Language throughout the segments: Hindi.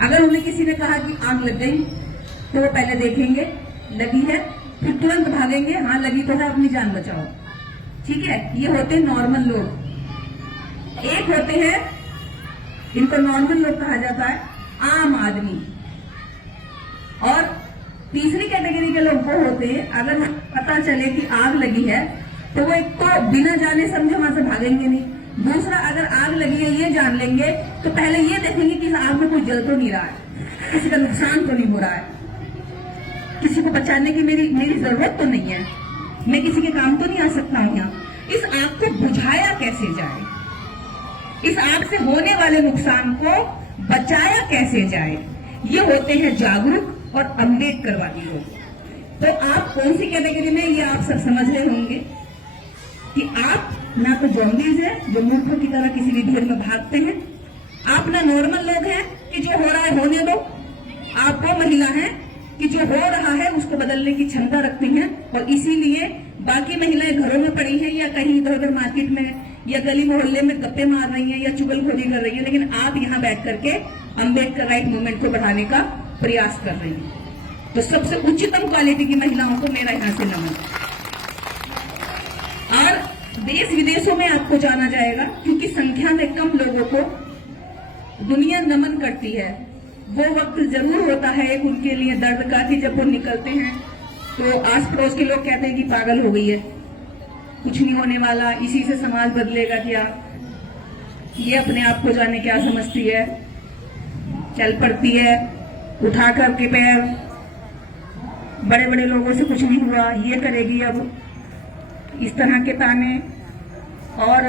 अगर उन्हें किसी ने कहा कि आग लग गई तो वो पहले देखेंगे लगी है, फिर तुरंत भागेंगे, हाँ लगी तो है, अपनी जान बचाओ। ठीक है, ये होते हैं नॉर्मल लोग। एक होते हैं, इनको नॉर्मल लोग कहा जाता है, आम आदमी। और तीसरी कैटेगरी के लोग वो होते हैं, अगर पता चले कि आग लगी है तो वो एक तो बिना जाने समझे वहां से भागेंगे नहीं, दूसरा अगर आग लगी है ये जान लेंगे तो पहले ये देखेंगे कि इस आग में कोई जल तो नहीं रहा है, किसी का नुकसान तो नहीं हो रहा है, किसी को बचाने की मेरी जरूरत तो नहीं है, मैं किसी के काम तो नहीं आ सकता हूं यहाँ। इस आग को बुझाया कैसे जाए, इस आग से होने वाले नुकसान को बचाया कैसे जाए, ये होते हैं जागरूक और अम्बेडकरवादी लोग। तो आप कौन सी कैटेगरी में, ये आप सब समझ रहे होंगे कि आप ना तो जॉम्बीज है जो मूर्खों की तरह किसी भी भीड़ में भागते हैं, आप ना नॉर्मल लोग हैं कि जो हो रहा है होने दो, आप वो महिला हैं कि जो हो रहा है उसको बदलने की क्षमता रखती हैं, और इसीलिए बाकी महिलाएं घरों में पड़ी हैं या कहीं इधर उधर मार्केट में या गली मोहल्ले में गप्पे मार रही हैं या चुगलखोरी कर रही है, लेकिन आप यहाँ बैठ करके अम्बेडकर राइट मूवमेंट को बढ़ाने का प्रयास कर रही हैं। तो सबसे उच्चतम क्वालिटी की महिलाओं को मेरा यहाँ से नमन। और देश विदेशों में आपको जाना जाएगा, क्योंकि संख्या में कम लोगों को दुनिया नमन करती है। वो वक्त जरूर होता है एक उनके लिए दर्द का कि जब वो निकलते हैं तो आस पड़ोस के लोग कहते हैं कि पागल हो गई है, कुछ नहीं होने वाला, इसी से समाज बदलेगा क्या, ये अपने आप को जाने क्या समझती है, चल पड़ती है उठा करके पैर, बड़े बड़े लोगों से कुछ नहीं हुआ, ये करेगी अब, इस तरह के ताने। और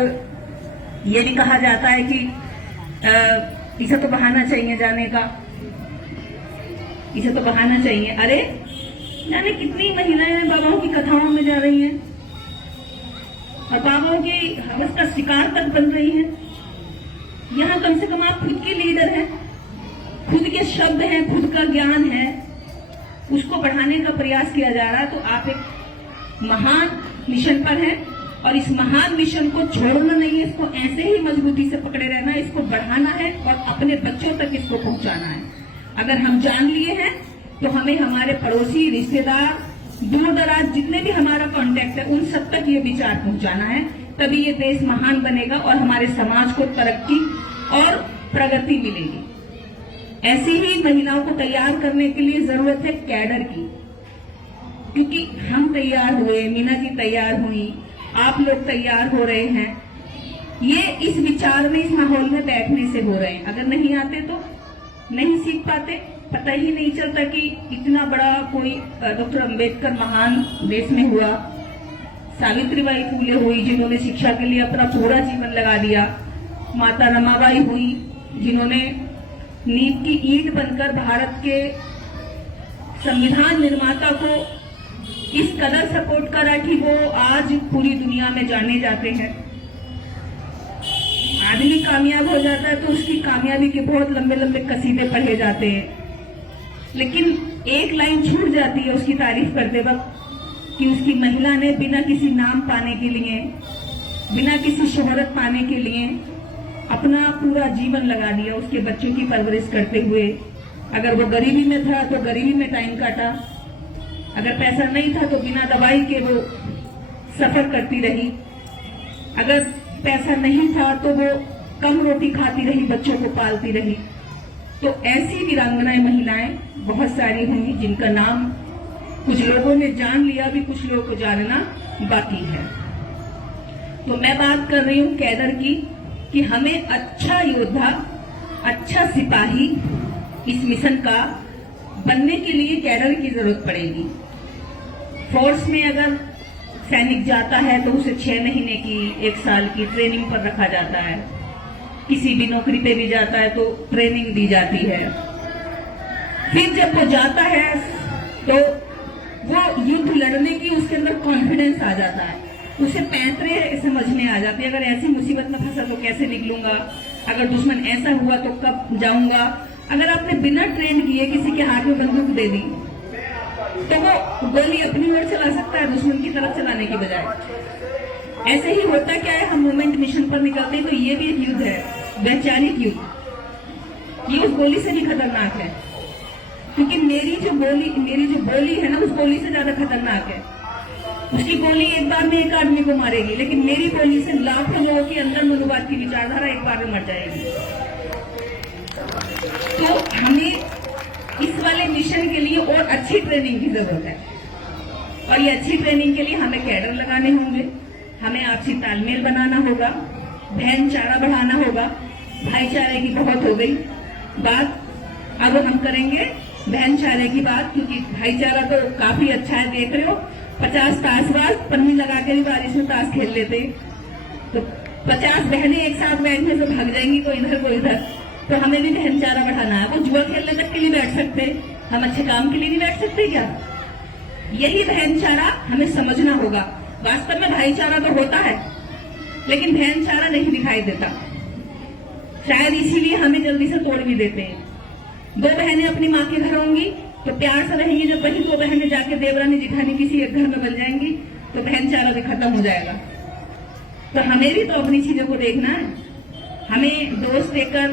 ये भी कहा जाता है कि इसे तो बहाना चाहिए जाने का, इसे तो बहाना चाहिए। अरे जाने कितनी महिलाएं बाबाओं की कथाओं में जा रही हैं और बाबाओं की हवस का शिकार तक बन रही हैं। यहाँ कम से कम आप खुद के लीडर हैं, खुद के शब्द हैं, खुद का ज्ञान है, उसको बढ़ाने का प्रयास किया जा रहा है। तो आप एक महान मिशन पर हैं और इस महान मिशन को छोड़ना नहीं है, इसको ऐसे ही मजबूती से पकड़े रहना है, इसको बढ़ाना है और अपने बच्चों तक इसको पहुंचाना है। अगर हम जान लिए हैं तो हमें हमारे पड़ोसी, रिश्तेदार, दूर दराज जितने भी हमारा कांटेक्ट है उन सब तक ये विचार पहुंचाना है, तभी ये देश महान बनेगा और हमारे समाज को तरक्की और प्रगति मिलेगी। ऐसी ही महिलाओं को तैयार करने के लिए जरूरत है कैडर की, क्योंकि हम तैयार हुए, मीना जी तैयार हुई, आप लोग तैयार हो रहे हैं, ये इस विचार में, इस माहौल में बैठने से हो रहे हैं। अगर नहीं आते तो नहीं सीख पाते, पता ही नहीं चलता कि इतना बड़ा कोई डॉक्टर अंबेडकर महान देश में हुआ, सावित्रीबाई फूले हुई जिन्होंने शिक्षा के लिए अपना पूरा जीवन लगा दिया, माता रमाबाई हुई जिन्होंने नींव की ईंट बनकर भारत के संविधान निर्माता को इस कदर सपोर्ट करा कि वो आज पूरी दुनिया में जाने जाते हैं। आदमी कामयाब हो जाता है तो उसकी कामयाबी के बहुत लंबे लंबे कसीदे पढ़े जाते हैं, लेकिन एक लाइन छूट जाती है उसकी तारीफ करते वक्त कि उसकी महिला ने बिना किसी नाम पाने के लिए, बिना किसी शोहरत पाने के लिए अपना पूरा जीवन लगा दिया उसके बच्चों की परवरिश करते हुए। अगर वो गरीबी में था तो गरीबी में टाइम काटा, अगर पैसा नहीं था तो बिना दवाई के वो सफर करती रही, अगर पैसा नहीं था तो वो कम रोटी खाती रही, बच्चों को पालती रही। तो ऐसी वीरांगनाएं महिलाएं बहुत सारी होंगी जिनका नाम कुछ लोगों ने जान लिया, भी कुछ लोगों को जानना बाकी है। तो मैं बात कर रही हूं कैडर की कि हमें अच्छा योद्धा, अच्छा सिपाही इस मिशन का बनने के लिए कैडर की जरूरत पड़ेगी। फोर्स में अगर सैनिक जाता है तो उसे 6 महीने की, 1 साल की ट्रेनिंग पर रखा जाता है। किसी भी नौकरी पे भी जाता है तो ट्रेनिंग दी जाती है। फिर जब वो जाता है तो वो युद्ध लड़ने की उसके अंदर कॉन्फिडेंस आ जाता है, उसे पैंतरे समझने आ जाती है। अगर ऐसी मुसीबत में फंसा तो कैसे निकलूंगा, अगर दुश्मन ऐसा हुआ तो कब जाऊंगा। अगर आपने बिना ट्रेन किए किसी के हाथ में बंदूक दे दी तो वो गोली अपनी ओर चला सकता है दुश्मन की तरफ चलाने की बजाय। ऐसे ही होता क्या है, हम मूवमेंट मिशन पर निकलते हैं तो ये भी एक युद्ध है, वैचारिक युद्ध। ये उस गोली से भी खतरनाक है, क्योंकि मेरी जो बोली है ना, उस गोली से ज्यादा खतरनाक है। उसकी गोली एक बार में एक आदमी को मारेगी, लेकिन मेरी गोली से लाखों लोगों के अंदर मनुवाद की विचारधारा एक बार में मर जाएगी। तो हमें इस वाले मिशन के लिए और अच्छी ट्रेनिंग की जरूरत है, और ये अच्छी ट्रेनिंग के लिए हमें कैडर लगाने होंगे, हमें आपसी तालमेल बनाना होगा, भाईचारा बढ़ाना होगा। भाईचारे की बहुत हो गई बात, अब हम करेंगे भाईचारे की बात, क्योंकि भाईचारा तो काफी अच्छा है। देख रहे हो 50 ताशबाज पन्नी लगा के भी बारिश में ताश खेल लेते, तो 50 बहनें एक साथ बैठने से भाग जाएंगी, कोई इधर कोई इधर। तो हमें भी भाईचारा बढ़ाना है। वो जुआ खेलने तक के लिए बैठ सकते, हम अच्छे काम के लिए नहीं बैठ सकते क्या? यही भाईचारा हमें समझना होगा। वास्तव में भाईचारा तो होता है, लेकिन भाईचारा नहीं दिखाई देता, शायद इसीलिए हमें जल्दी से तोड़ भी देते हैं। 2 बहनें अपनी माँ के घर होंगी तो प्यार से रहेंगी, जब वही 2 बहनें जाके देवरानी जिठानी किसी एक घर में बन जाएंगी तो भाईचारा भी खत्म हो जाएगा। तो हमें भी तो अपनी चीजों को देखना है। हमें दोस्त देकर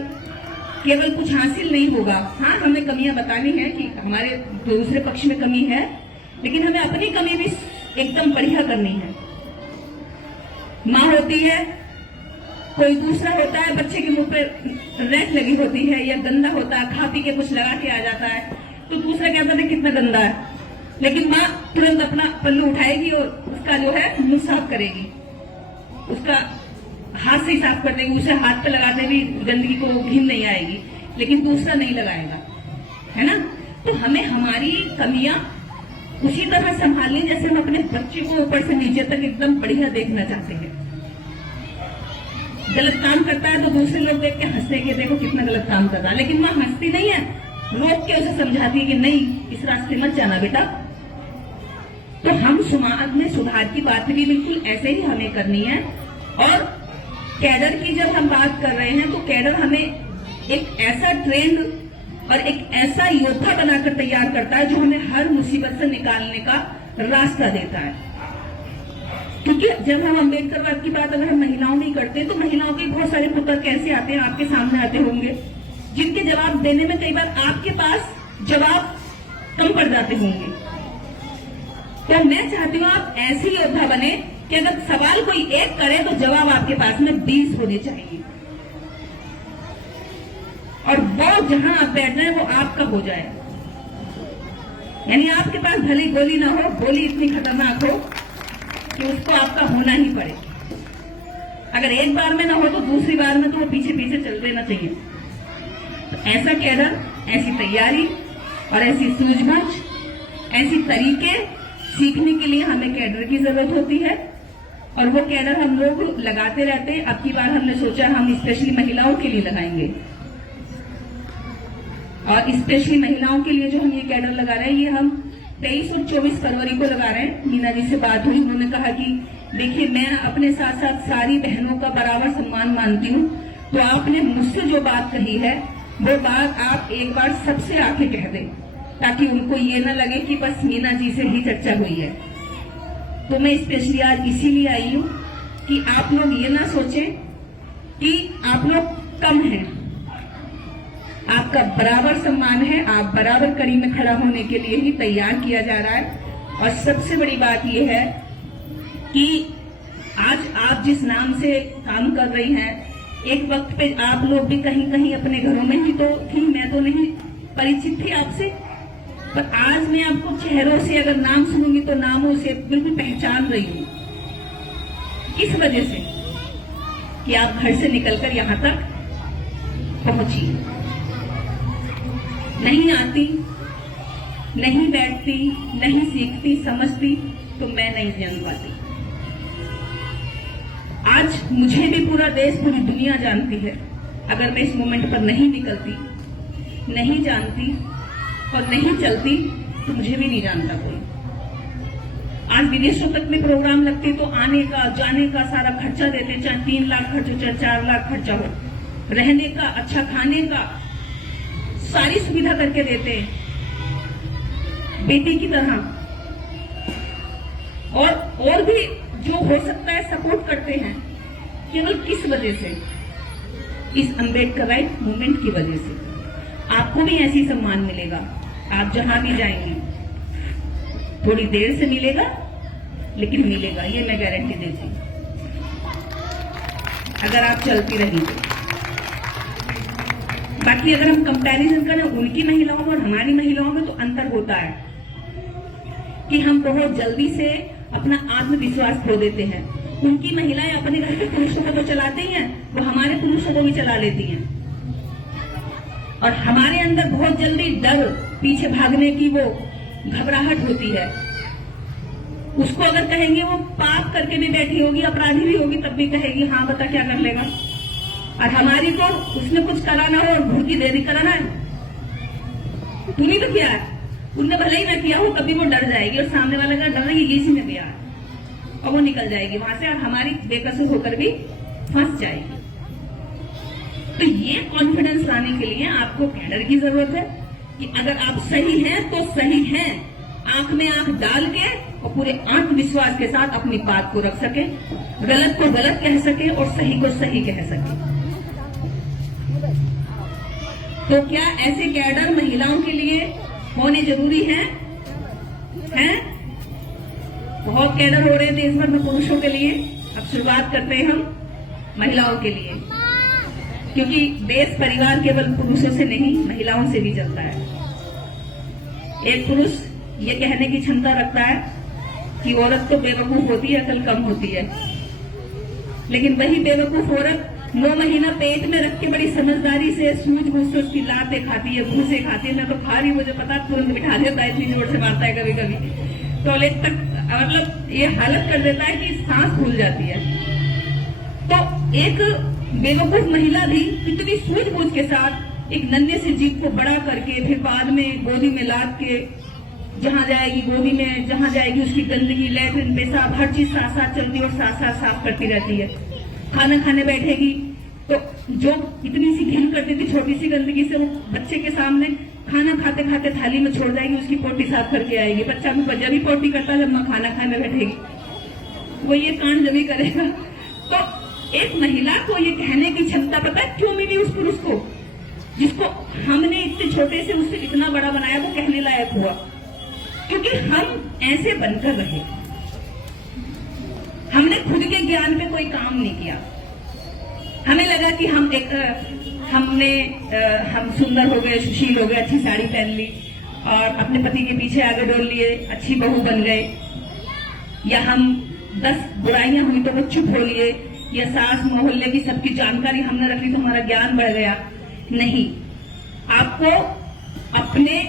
केवल कुछ हासिल नहीं होगा। हाँ, हमें कमियां बतानी है कि हमारे दूसरे पक्ष में कमी है, लेकिन हमें अपनी कमी भी एकदम बढ़िया करनी है। माँ होती है, कोई दूसरा होता है, बच्चे के मुंह पे रैट लगी होती है या गंदा होता है, खा पी के कुछ लगा के आ जाता है, तो दूसरा कहता है कितना गंदा है, लेकिन माँ तुरंत अपना पल्लू उठाएगी और उसका जो है मुंह साफ करेगी, उसका हाथ से ही साफ कर देगी, उसे हाथ पे लगाते भी गंदगी को घिन नहीं आएगी, लेकिन दूसरा नहीं लगाएगा, है ना। तो हमें हमारी कमियां उसी तरह संभालनी जैसे हम अपने बच्चे को ऊपर से नीचे तक एकदम बढ़िया देखना चाहते हैं। गलत काम करता है तो दूसरे लोग देख के हंसते कि देखो कितना गलत काम कर रहा है, लेकिन माँ हंसती नहीं है, रोक के उसे समझाती है कि नहीं, इस रास्ते मत जाना बेटा। तो हम समाज में सुधार की बात भी बिल्कुल ऐसे ही हमें करनी है। और कैडर की जब हम बात कर रहे हैं तो कैडर हमें एक ऐसा ट्रेंड और एक ऐसा योद्धा बनाकर तैयार करता है जो हमें हर मुसीबत से निकालने का रास्ता देता है। क्योंकि जब हम अम्बेडकरवाद की बात अगर हम महिलाओं में करते हैं तो महिलाओं के बहुत सारे पुत्र कैसे आते हैं, आपके सामने आते होंगे, जिनके जवाब देने में कई बार आपके पास जवाब कम पड़ जाते होंगे। तो मैं चाहती हूँ आप ऐसी योद्धा बने कि अगर सवाल कोई एक करे तो जवाब आपके पास में 20 होने चाहिए, और वो जहां आप बैठ रहे हैं वो आपका हो जाए। यानी आपके पास भले गोली ना हो, गोली इतनी खतरनाक हो कि उसको आपका होना ही पड़े। अगर एक बार में ना हो तो दूसरी बार में तो वो पीछे पीछे चल देना चाहिए। तो ऐसा कैडर, ऐसी तैयारी और ऐसी सूझबूझ, ऐसी तरीके सीखने के लिए हमें कैडर की जरूरत होती है, और वो कैडर हम लोग लगाते रहते हैं। अब की बार हमने सोचा हम स्पेशली महिलाओं के लिए लगाएंगे, और स्पेशली महिलाओं के लिए जो हम ये कैडर लगा रहे हैं, ये हम 23 और 24 फरवरी को लगा रहे हैं। मीना जी से बात हुई, उन्होंने कहा कि देखिए मैं अपने साथ साथ सारी बहनों का बराबर सम्मान मानती हूँ, तो आपने मुझसे जो बात कही है वो बात आप एक बार सबसे आके कह दें, ताकि उनको ये ना लगे कि बस मीना जी से ही चर्चा हुई है। तो मैं स्पेशली आज इसीलिए आई हूँ कि आप लोग ये ना सोचें कि आप लोग कम हैं, आपका बराबर सम्मान है, आप बराबर कड़ी में खड़ा होने के लिए ही तैयार किया जा रहा है। और सबसे बड़ी बात यह है कि आज आप जिस नाम से काम कर रही हैं, एक वक्त पे आप लोग भी कहीं कहीं अपने घरों में ही तो थी, मैं तो नहीं परिचित थी आपसे, पर आज मैं आपको चेहरों से अगर नाम सुनूंगी तो नामों से बिल्कुल पहचान रही हूँ। किस वजह से? कि आप घर से निकलकर यहाँ तक पहुंची। नहीं आती, नहीं बैठती, नहीं सीखती, समझती तो मैं नहीं जान पाती। आज मुझे भी पूरा देश, पूरी दुनिया जानती है। अगर मैं इस मोमेंट पर नहीं निकलती, नहीं जानती और नहीं चलती तो मुझे भी नहीं जानता कोई। आज विदेशों तक में प्रोग्राम लगते तो आने का जाने का सारा खर्चा देते, चाहे 3 लाख खर्च हो, चाहे 4 लाख खर्चा हो, रहने का, अच्छा खाने का, सारी सुविधा करके देते बेटी की तरह, और भी जो हो सकता है सपोर्ट करते हैं। केवल किस वजह से? इस अम्बेडकर राइट मूवमेंट की वजह से। आपको भी ऐसी सम्मान मिलेगा। आप जहां भी जाएंगी, थोड़ी देर से मिलेगा, लेकिन मिलेगा, ये मैं गारंटी देती हूँ, अगर आप चलती रही तो। बाकी अगर हम कंपैरिजन करें उनकी महिलाओं में और हमारी महिलाओं में, तो अंतर होता है कि हम बहुत जल्दी से अपना आत्मविश्वास खो देते हैं। उनकी महिलाएं अपने घर के पुरुषों को तो चलाते ही हैं, वो हमारे पुरुषों को भी चला लेती हैं। और हमारे अंदर बहुत जल्दी डर, पीछे भागने की वो घबराहट होती है। उसको अगर कहेंगे वो पाप करके भी बैठी होगी, अपराधी भी होगी, तब भी कहेगी हाँ बता क्या कर लेगा। और हमारी को उसने कुछ कराना हो और भूखी देरी कराना है, तूने तो किया है, उनने भले ही ना किया हो, तभी वो डर जाएगी और सामने वाला का डर ये इसी में किया और वो निकल जाएगी वहां से और हमारी बेकसूर होकर भी फंस जाएगी। तो ये कॉन्फिडेंस लाने के लिए आपको कैडर की जरूरत है कि अगर आप सही हैं तो सही हैं, आंख में आंख डाल के और पूरे आत्मविश्वास के साथ अपनी बात को रख सके, गलत को गलत कह सके और सही को सही कह सके। तो क्या ऐसे कैडर महिलाओं के लिए होने जरूरी है? बहुत कैडर हो रहे हैं देश भर में पुरुषों के लिए। अब शुरुआत करते हैं हम महिलाओं के लिए, क्योंकि देश परिवार केवल पुरुषों से नहीं महिलाओं से भी चलता है। एक पुरुष ये कहने की क्षमता रखता है कि औरत तो बेवकूफ होती है, अकल कम होती है, लेकिन वही बेवकूफ औरत 9 महीना पेट में रख के बड़ी समझदारी से सूझबूझ से उसकी लातें खाती है, भूसे खाती है। मैं तो खा रही, मुझे पता, तुरंत बिठा देता है, इतनी जोर से मारता है कभी कभी, टॉयलेट तक मतलब ये हालत कर देता है कि सांस फूल जाती है। तो एक बेवकूफ महिला भी इतनी सूझबूझ के साथ एक नन्हे से जीव को बड़ा करके फिर बाद में गोदी में लाद के जहां जाएगी, गोदी में जहां जाएगी उसकी गंदगी, लैट्रिन, पेशाब, हर चीज साथ साथ चलती है और साथ साथ साफ करती रहती है। खाना खाने बैठेगी तो जो इतनी सी घिन करती थी छोटी सी गंदगी से, वो बच्चे के सामने खाना खाते खाते थाली में छोड़ जाएगी, उसकी पोटी साफ करके आएगी। बच्चा भी जब भी पोटी करता है जब माँ खाना खाने बैठेगी, वो ये कांड जब ही करेगा। तो एक महिला को ये कहने की क्षमता पता है क्यों मिली उस पुरुष को, जिसको हमने इतने छोटे से उससे इतना बड़ा बनाया, वो कहने लायक हुआ क्योंकि हम ऐसे बनकर रहे। हमने खुद के ज्ञान पे कोई काम नहीं किया। हमें लगा कि हम हम सुंदर हो गए, सुशील हो गए, अच्छी साड़ी पहन ली और अपने पति के पीछे आगे डोल लिए, अच्छी बहू बन गए, या हम 10 बुराइयां हुई तो वो चुप हो लिए, या सास मोहल्ले की सबकी जानकारी हमने रख ली तो हमारा ज्ञान बढ़ गया। नहीं, आपको अपने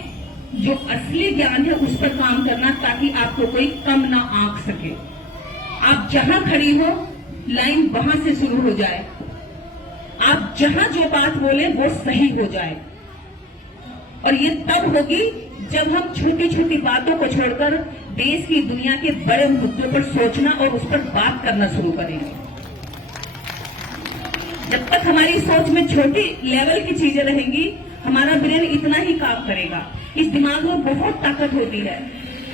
जो असली ज्ञान है उस पर काम करना, ताकि आपको कोई कम ना आंक सके। आप जहां खड़ी हो लाइन वहां से शुरू हो जाए, आप जहां जो बात बोले वो सही हो जाए। और ये तब होगी जब हम छोटी छोटी बातों को छोड़कर देश की दुनिया के बड़े मुद्दों पर सोचना और उस पर बात करना शुरू करेंगे। जब तक हमारी सोच में छोटी लेवल की चीजें रहेंगी, हमारा ब्रेन इतना ही काम करेगा। इस दिमाग में बहुत ताकत होती है,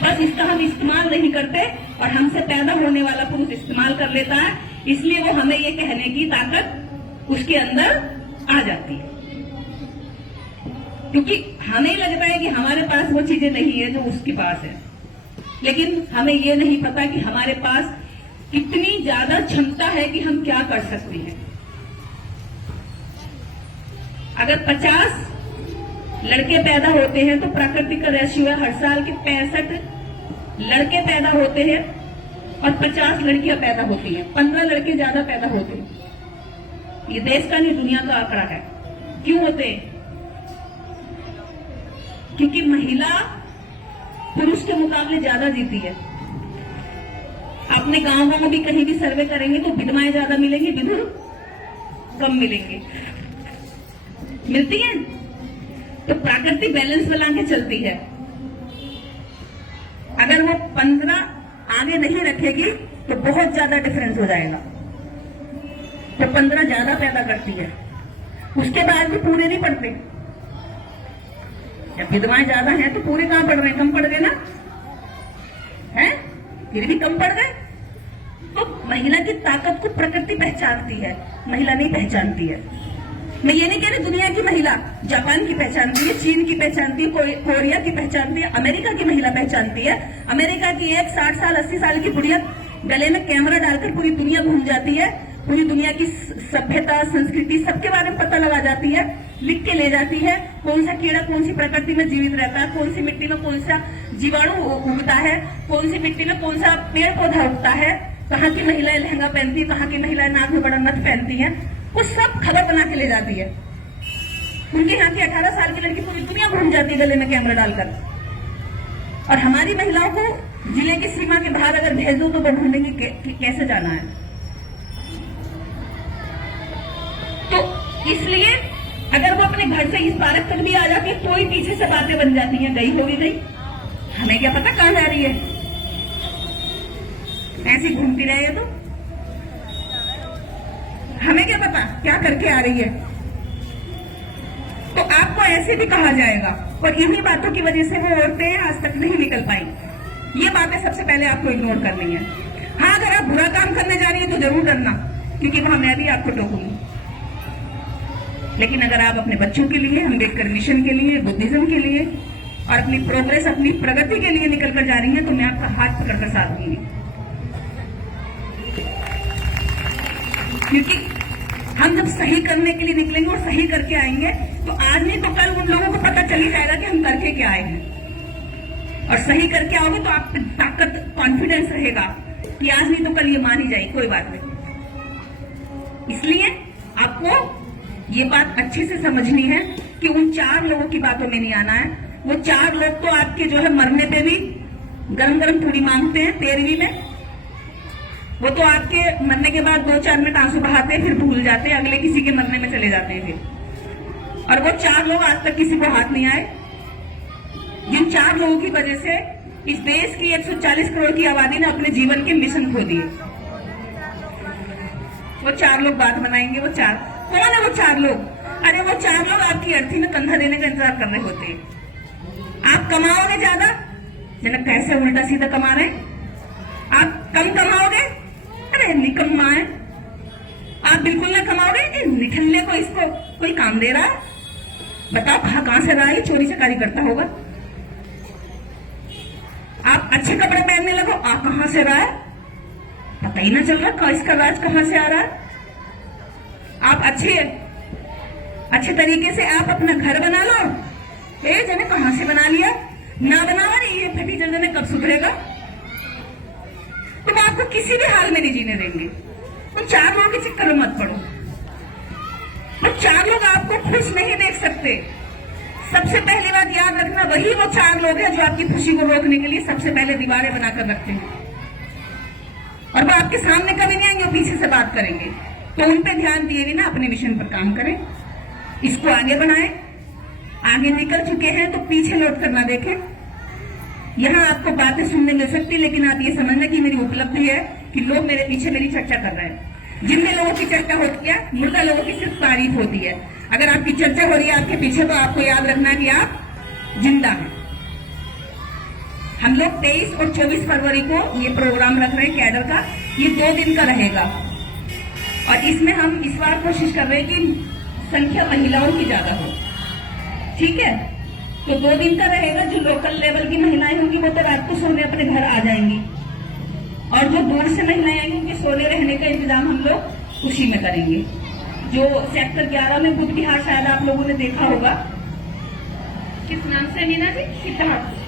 बस इसका हम इस्तेमाल नहीं करते और हमसे पैदा होने वाला पुरुष इस्तेमाल कर लेता है, इसलिए वो हमें ये कहने की ताकत उसके अंदर आ जाती है। क्योंकि हमें लगता है कि हमारे पास वो चीजें नहीं है जो उसके पास है, लेकिन हमें ये नहीं पता कि हमारे पास कितनी ज्यादा क्षमता है कि हम क्या कर सकते हैं। अगर 50 लड़के पैदा होते हैं तो प्रकृति का रेशियो है, हर साल के 65 लड़के पैदा होते हैं और 50 लड़कियां पैदा होती हैं। 15 लड़के ज्यादा पैदा होते हैं। ये देश का नहीं, दुनिया का आंकड़ा है। क्यों होते हैं? क्योंकि महिला पुरुष के मुकाबले ज्यादा जीती है। अपने गांवों में भी कहीं भी सर्वे करेंगे तो विधवाएं ज्यादा मिलेंगी, विधुर कम मिलेंगे। मिलती है तो प्रकृति बैलेंस बना के चलती है। अगर वो 15 आगे नहीं रखेगी तो बहुत ज्यादा डिफरेंस हो जाएगा। तो 15 ज्यादा पैदा करती है, उसके बाद भी पूरे नहीं पड़ते। जब विधवाएं ज्यादा हैं तो पूरे कहां पड़ रहे हैं? कम पड़ गए ना, हैं? फिर भी कम पड़ गए। तो महिला की ताकत को प्रकृति पहचानती है, महिला नहीं पहचानती है। मैं ये नहीं कह रही दुनिया की महिला जापान की पहचानती है, चीन की पहचानती है, कोरिया की पहचानती है, अमेरिका की महिला पहचानती है। अमेरिका की एक 60 साल 80 साल की बुढ़िया गले में कैमरा डालकर पूरी दुनिया घूम जाती है, पूरी दुनिया की सभ्यता संस्कृति सबके बारे में पता लगा जाती है, लिख के ले जाती है। कौन सा कीड़ा कौन सी प्रकृति में जीवित रहता है, कौन सी मिट्टी में कौन सा जीवाणु उगता है, कौन सी मिट्टी में कौन सा पेड़ पौधा उगता है, कहाँ की महिलाएं लहंगा पहनती है, कहाँ की महिलाएं नाक में बड़ा नथ पहनती है, वो सब खबर बना के ले जाती है। उनके यहाँ की 18 साल की लड़की पूरी दुनिया घूम जाती है गले में कैमरा डालकर। और हमारी महिलाओं को जिले की सीमा के बाहर अगर भेज दो तो वो ढूंढेंगे कैसे जाना है। तो इसलिए अगर वो अपने घर से इस पार्क तक भी आ जाती है तो ही पीछे से बातें बन जाती हैं, गई होगी गई, हमें क्या पता कहां जा रही है, ऐसी घूमती रहे तो हमें क्या पता क्या करके आ रही है। तो आपको ऐसे भी कहा जाएगा और इन्हीं बातों की वजह से वो औरतें आज तक नहीं निकल पाई। ये बातें सबसे पहले आपको इग्नोर करनी है। हाँ, अगर आप बुरा काम करने जा रही है तो जरूर करना, क्योंकि वहां मैं भी आपको टोकूंगी। लेकिन अगर आप अपने बच्चों के लिए, अम्बेडकर मिशन के लिए, बुद्धिज्म के लिए और अपनी प्रोग्रेस, अपनी प्रगति के लिए निकल कर जा रही है तो मैं आपका हाथ पकड़कर साथ दूंगी। क्योंकि हम जब सही करने के लिए निकलेंगे और सही करके आएंगे तो आज नहीं तो कल उन लोगों को पता चल ही जाएगा कि हम करके क्या आए हैं। और सही करके आओगे तो आप पे ताकत, कॉन्फिडेंस रहेगा कि आज नहीं तो कल ये मान ही जाएगी, कोई बात नहीं। इसलिए आपको ये बात अच्छे से समझनी है कि उन 4 लोगों की बातों में नहीं आना है। वो 4 लोग तो आपके जो है मरने पे भी गरम गरम पूरी मांगते हैं 13वीं में। वो तो आपके मरने के बाद 2-4 मिनट आंसू बहाते हैं, फिर भूल जाते हैं, अगले किसी के मरने में चले जाते हैं फिर। और वो 4 लोग आज तक किसी को हाथ नहीं आए। जिन 4 लोगों की वजह से इस देश की 140 करोड़ की आबादी ने अपने जीवन के मिशन खो दिए। वो 4 लोग बात बनाएंगे। वो 4 कौन है? वो 4 लोग, अरे वो 4 लोग आपकी अर्थी में कंधा देने का इंतजार कर रहे होते हैं। आप कमाओगे ज्यादा, जनक कैसे उल्टा सीधा कमा रहे हैं। आप कम कमाओगे, अरे निकम्मा है। आप बिल्कुल ना कमाओगे, निकलने को इसको कोई काम दे रहा है, बताओ कहां से रहा है, चोरी चकारी करता होगा। आप अच्छे कपड़े पहनने लगो, आप कहां से रहा है, पता ही ना चल रहा इसका राज कहां से आ रहा है। आप अच्छे तरीके से आप अपना घर बना लो, जने कहां से बना लिया, ना बनाओ, ये फटी जल्द कब सुधरेगा। तो आपको किसी भी हाल में नहीं जीने देंगे। तो 4 लोगों के चक्कर में मत पड़ो। वो 4 लोग आपको खुश नहीं देख सकते। सबसे पहली बात याद रखना, वही वो 4 लोग हैं जो आपकी खुशी को रोकने के लिए सबसे पहले दीवारें बनाकर रखते हैं। और वो आपके सामने कभी नहीं आएंगे, वो पीछे से बात करेंगे। तो उन पे ध्यान दिए बिना अपने मिशन पर काम करें, इसको आगे बढ़ाएं। आगे निकल चुके हैं तो पीछे लौट कर ना देखें। यहाँ आपको बातें सुनने मिल सकती, लेकिन आप ये समझना कि मेरी उपलब्धि है कि लोग मेरे पीछे मेरी चर्चा कर रहे हैं। जिनमें लोगों की चर्चा होती है, मुर्दा लोगों की सिर्फ तारीफ होती है। अगर आपकी चर्चा हो रही है आपके पीछे, तो आपको याद रखना कि आप जिंदा हैं। हम लोग 23 और 24 फरवरी को ये प्रोग्राम रख रहे हैं कैडर का। ये 2 दिन का रहेगा और इसमें हम इस बार कोशिश कर रहे हैं कि संख्या महिलाओं की ज्यादा हो। ठीक है, तो 2 दिन का रहेगा। जो लोकल लेवल की महिलाएं होंगी वो तो रात को सोने अपने घर आ जाएंगी, और जो दूर से महिलाएं आएंगी उनके सोने रहने का इंतजाम हम लोग उसी में करेंगे। जो सेक्टर 11 में बुद्ध विहार शायद आप लोगों ने देखा होगा, किस नाम से मीना जी, सिद्धार्थ